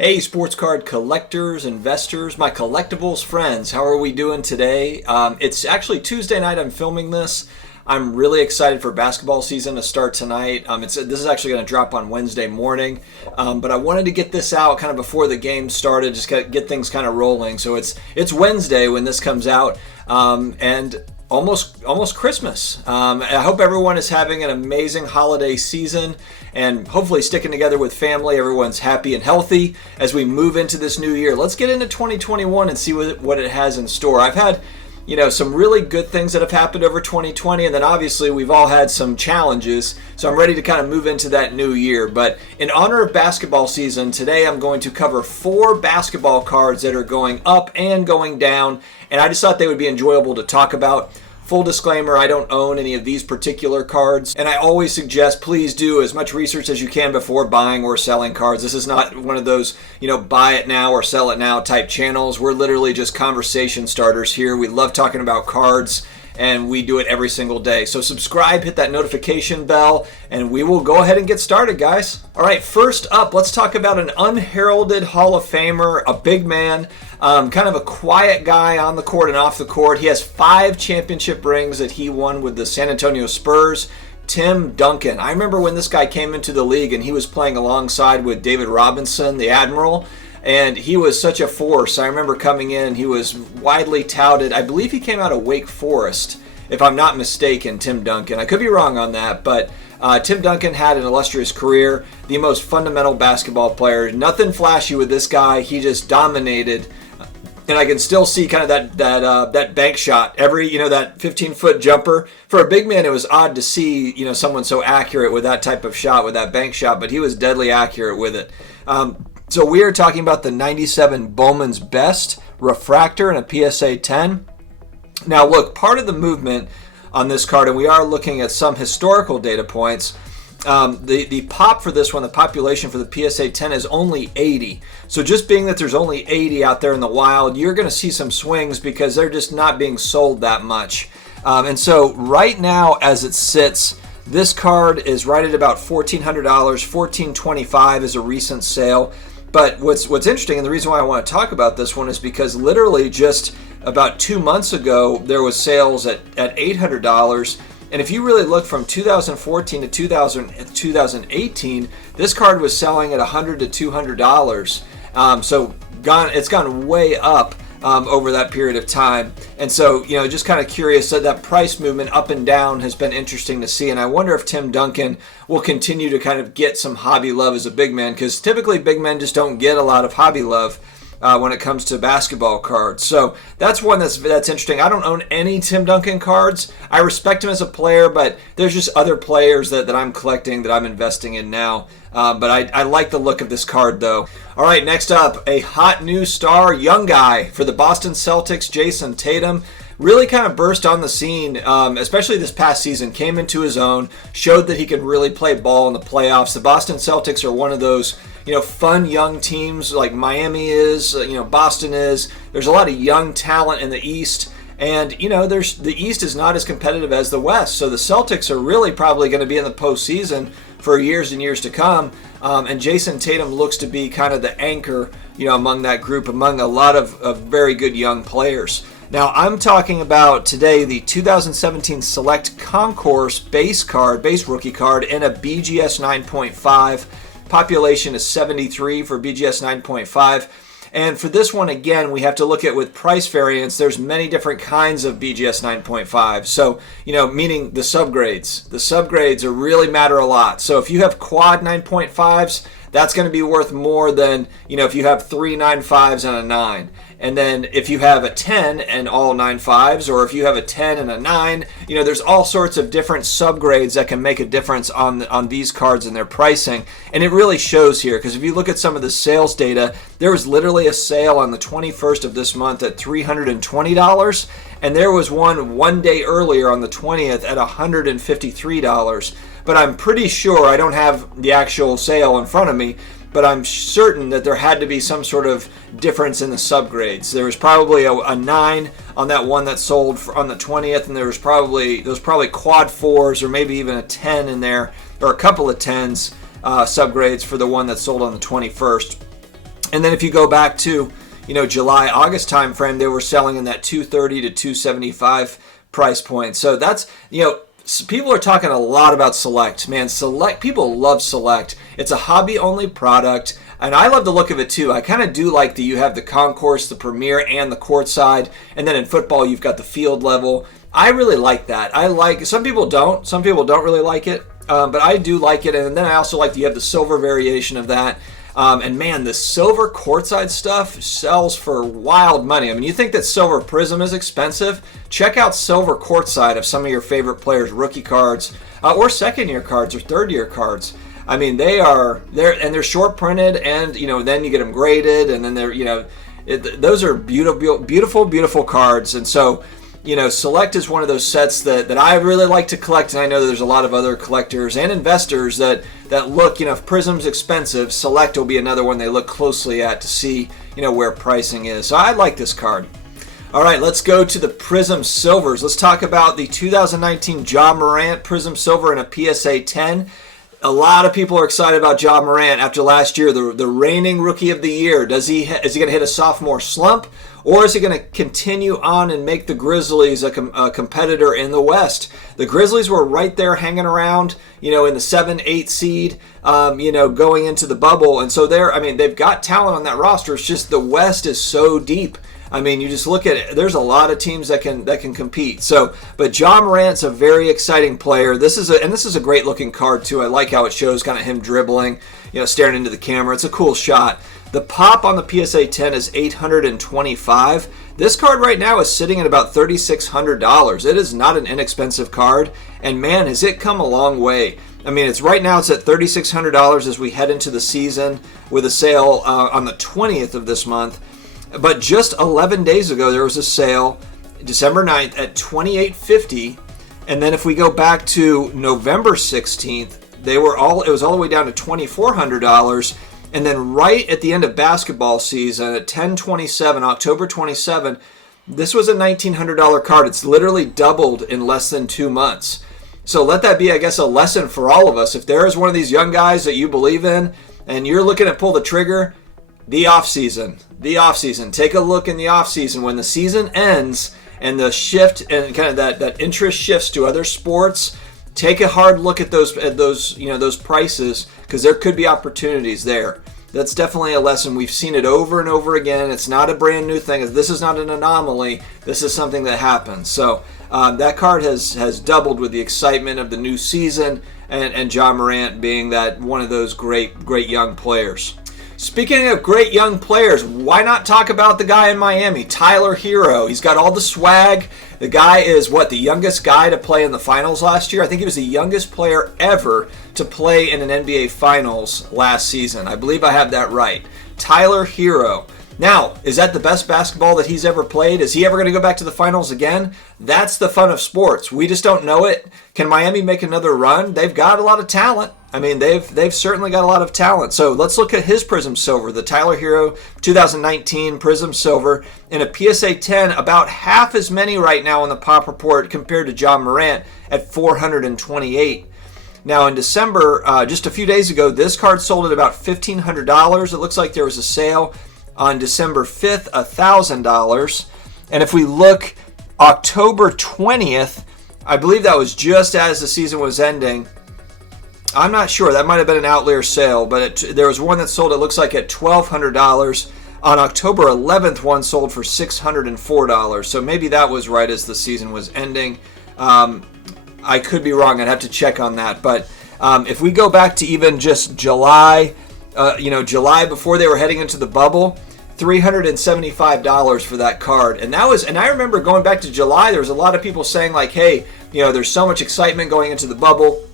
Hey, sports card collectors, investors, my collectibles friends, how are we doing today? It's actually Tuesday night I'm filming this. I'm really excited for basketball season to start tonight. This is actually going to drop on Wednesday morning, but I wanted to get this out kind of before the game started, just get things kind of rolling. So it's Wednesday when this comes out, and almost Christmas. I hope everyone is having an amazing holiday season and hopefully sticking together with family. Everyone's happy and healthy as we move into this new year. Let's get into 2021 and see what it has in store. I've had some really good things that have happened over 2020, and then obviously we've all had some challenges, so I'm ready to kind of move into that new year. But in honor of basketball season, today I'm going to cover 4 basketball cards that are going up and going down, and I just thought they would be enjoyable to talk about. Full disclaimer, I don't own any of these particular cards, and I always suggest please do as much research as you can before buying or selling cards. This is not one of those, buy it now or sell it now type channels. We're literally just conversation starters here. We love talking about cards, and we do it every single day. So subscribe, hit that notification bell, and we will go ahead and get started, guys. All right, first up, let's talk about an unheralded Hall of Famer, a big man, kind of a quiet guy on the court and off the court. He has 5 championship rings that he won with the San Antonio Spurs. Tim Duncan. I remember when this guy came into the league and he was playing alongside with David Robinson, the Admiral, and he was such a force. I remember coming in, he was widely touted. I believe he came out of Wake Forest, if I'm not mistaken, Tim Duncan. I could be wrong on that, but Tim Duncan had an illustrious career, the most fundamental basketball player. Nothing flashy with this guy. He just dominated. And I can still see kind of that bank shot, that 15-foot jumper. For a big man, it was odd to see, someone so accurate with that type of shot, with that bank shot, but he was deadly accurate with it. So we are talking about the 97 Bowman's Best Refractor and a PSA 10. Now look, part of the movement on this card, and we are looking at some historical data points, the pop for this one, the population for the PSA 10 is only 80. So just being that there's only 80 out there in the wild, you're going to see some swings because they're just not being sold that much. And so right now as it sits, this card is right at about $1,400, $1,425 is a recent sale. But what's interesting, and the reason why I want to talk about this one is because literally just about 2 months ago, there was sales at $800. And if you really look from 2014 to 2018, this card was selling at $100 to $200. So it's gone way up over that period of time. And so, just kind of curious that price movement up and down has been interesting to see. And I wonder if Tim Duncan will continue to kind of get some hobby love as a big man, because typically big men just don't get a lot of hobby love when it comes to basketball cards. So that's one that's interesting. I don't own any Tim Duncan cards. I respect him as a player, but there's just other players that I'm collecting, that I'm investing in now. But I like the look of this card, though. All right, next up, a hot new star, young guy for the Boston Celtics, Jayson Tatum. Really kind of burst on the scene, especially this past season, came into his own, showed that he could really play ball in the playoffs. The Boston Celtics are one of those fun young teams like Miami is, Boston is. There's a lot of young talent in the East, and the East is not as competitive as the West. So the Celtics are really probably going to be in the postseason for years and years to come. And Jayson Tatum looks to be kind of the anchor, among that group, among a lot of very good young players. Now, I'm talking about today the 2017 Select Concourse base rookie card in a BGS 9.5. Population is 73 for BGS 9.5. And for this one, again, we have to look at with price variance. There's many different kinds of BGS 9.5. So, meaning the subgrades. The subgrades really matter a lot. So if you have quad 9.5s, that's going to be worth more than, if you have 3 9.5s and a 9. And then if you have a 10 and all 9.5s, or if you have a 10 and a 9, there's all sorts of different subgrades that can make a difference on these cards and their pricing. And it really shows here, because if you look at some of the sales data, there was literally a sale on the 21st of this month at $320, and there was one day earlier on the 20th at $153. But I'm pretty sure, I don't have the actual sale in front of me, but I'm certain that there had to be some sort of difference in the subgrades. There was probably a 9 on that one that sold on the 20th, and there was probably quad 4s or maybe even a 10 in there, or a couple of 10s subgrades for the one that sold on the 21st. And then if you go back to, July, August timeframe, they were selling in that 230 to 275 price point. So that's, people are talking a lot about Select. Man, Select, people love Select. It's a hobby-only product, and I love the look of it too. I kind of do like that you have the concourse, the premier, and the courtside, and then in football you've got the field level. I really like that. Some people don't. Some people don't really like it, but I do like it, and then I also like that you have the silver variation of that. And man, the silver courtside stuff sells for wild money. I mean, you think that silver prism is expensive? Check out silver courtside of some of your favorite players' rookie cards, or second-year cards, or third-year cards. I mean, they're short printed, and then you get them graded, and then those are beautiful, beautiful, beautiful cards. And so, Select is one of those sets that I really like to collect, and I know that there's a lot of other collectors and investors that look, if Prism's expensive, Select will be another one they look closely at to see, where pricing is. So I like this card. All right, let's go to the Prism Silvers. Let's talk about the 2019 Ja Morant Prism Silver in a PSA 10. A lot of people are excited about Ja Morant after last year, the reigning Rookie of the Year. Is he going to hit a sophomore slump, or is he going to continue on and make the Grizzlies a competitor in the West? The Grizzlies were right there hanging around, in the 7-8 seed, going into the bubble, and so they've got talent on that roster. It's just the West is so deep. I mean, you just look at it. There's a lot of teams that can compete. So, but Ja Morant's a very exciting player. This is a great looking card too. I like how it shows kind of him dribbling, staring into the camera. It's a cool shot. The pop on the PSA 10 is $825. This card right now is sitting at about $3,600. It is not an inexpensive card, and man, has it come a long way. I mean, it's at $3,600 as we head into the season with a sale on the 20th of this month. But just 11 days ago, there was a sale, December 9th, at $2,850. And then if we go back to November 16th, it was all the way down to $2,400. And then right at the end of basketball season, at October 27, this was a $1,900 card. It's literally doubled in less than 2 months. So let that be, I guess, a lesson for all of us. If there is one of these young guys that you believe in and you're looking to pull the trigger, the off-season. Take a look in the off-season when the season ends and the shift and kind of that interest shifts to other sports. Take a hard look at those prices, because there could be opportunities there. That's definitely a lesson. We've seen it over and over again. It's not a brand new thing. This is not an anomaly. This is something that happens. So that card has doubled with the excitement of the new season and Ja Morant being that one of those great young players. Speaking of great young players, why not talk about the guy in Miami, Tyler Herro? He's got all the swag. The guy is, the youngest guy to play in the finals last year? I think he was the youngest player ever to play in an NBA Finals last season. I believe I have that right. Tyler Herro. Now, is that the best basketball that he's ever played? Is he ever going to go back to the finals again? That's the fun of sports. We just don't know it. Can Miami make another run? They've got a lot of talent. I mean, they've certainly got a lot of talent. So let's look at his Prism Silver, the Tyler Herro 2019 Prism Silver in a PSA 10, about half as many right now on the Pop Report compared to Ja Morant at 428. Now in December, just a few days ago, this card sold at about $1,500. It looks like there was a sale on December 5th, $1,000. And if we look October 20th, I believe that was just as the season was ending. I'm not sure. That might have been an outlier sale, but there was one that sold, it looks like, at $1,200. On October 11th, one sold for $604. So maybe that was right as the season was ending. I could be wrong. I'd have to check on that. But if we go back to even just July, July before they were heading into the bubble, $375 for that card. And I remember going back to July, there was a lot of people saying like, hey, there's so much excitement going into the bubble.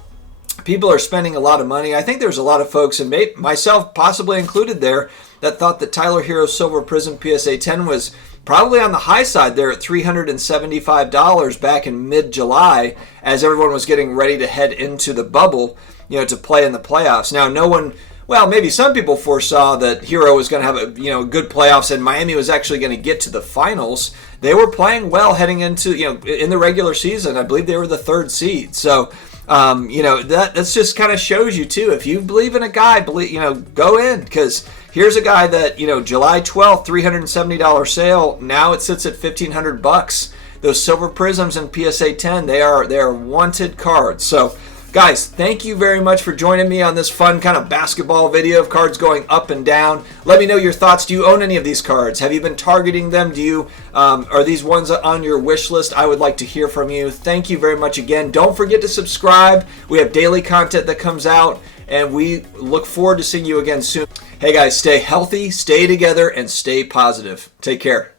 People are spending a lot of money. I think there's a lot of folks, and myself possibly included there, that thought that Tyler Herro Silver Prism PSA 10 was probably on the high side there at $375 back in mid-July as everyone was getting ready to head into the bubble, to play in the playoffs. Now, maybe some people foresaw that Herro was going to have a good playoffs and Miami was actually going to get to the finals. They were playing well heading into, in the regular season. I believe they were the 3rd seed. So That's just kind of shows you too. If you believe in a guy, go in, because here's a guy that, July 12th, $370 sale. Now it sits at $1,500. Those silver prisms and PSA 10, they are wanted cards. So guys, thank you very much for joining me on this fun kind of basketball video of cards going up and down. Let me know your thoughts. Do you own any of these cards? Have you been targeting them? Are these ones on your wish list? I would like to hear from you. Thank you very much again. Don't forget to subscribe. We have daily content that comes out, and we look forward to seeing you again soon. Hey guys, stay healthy, stay together, and stay positive. Take care.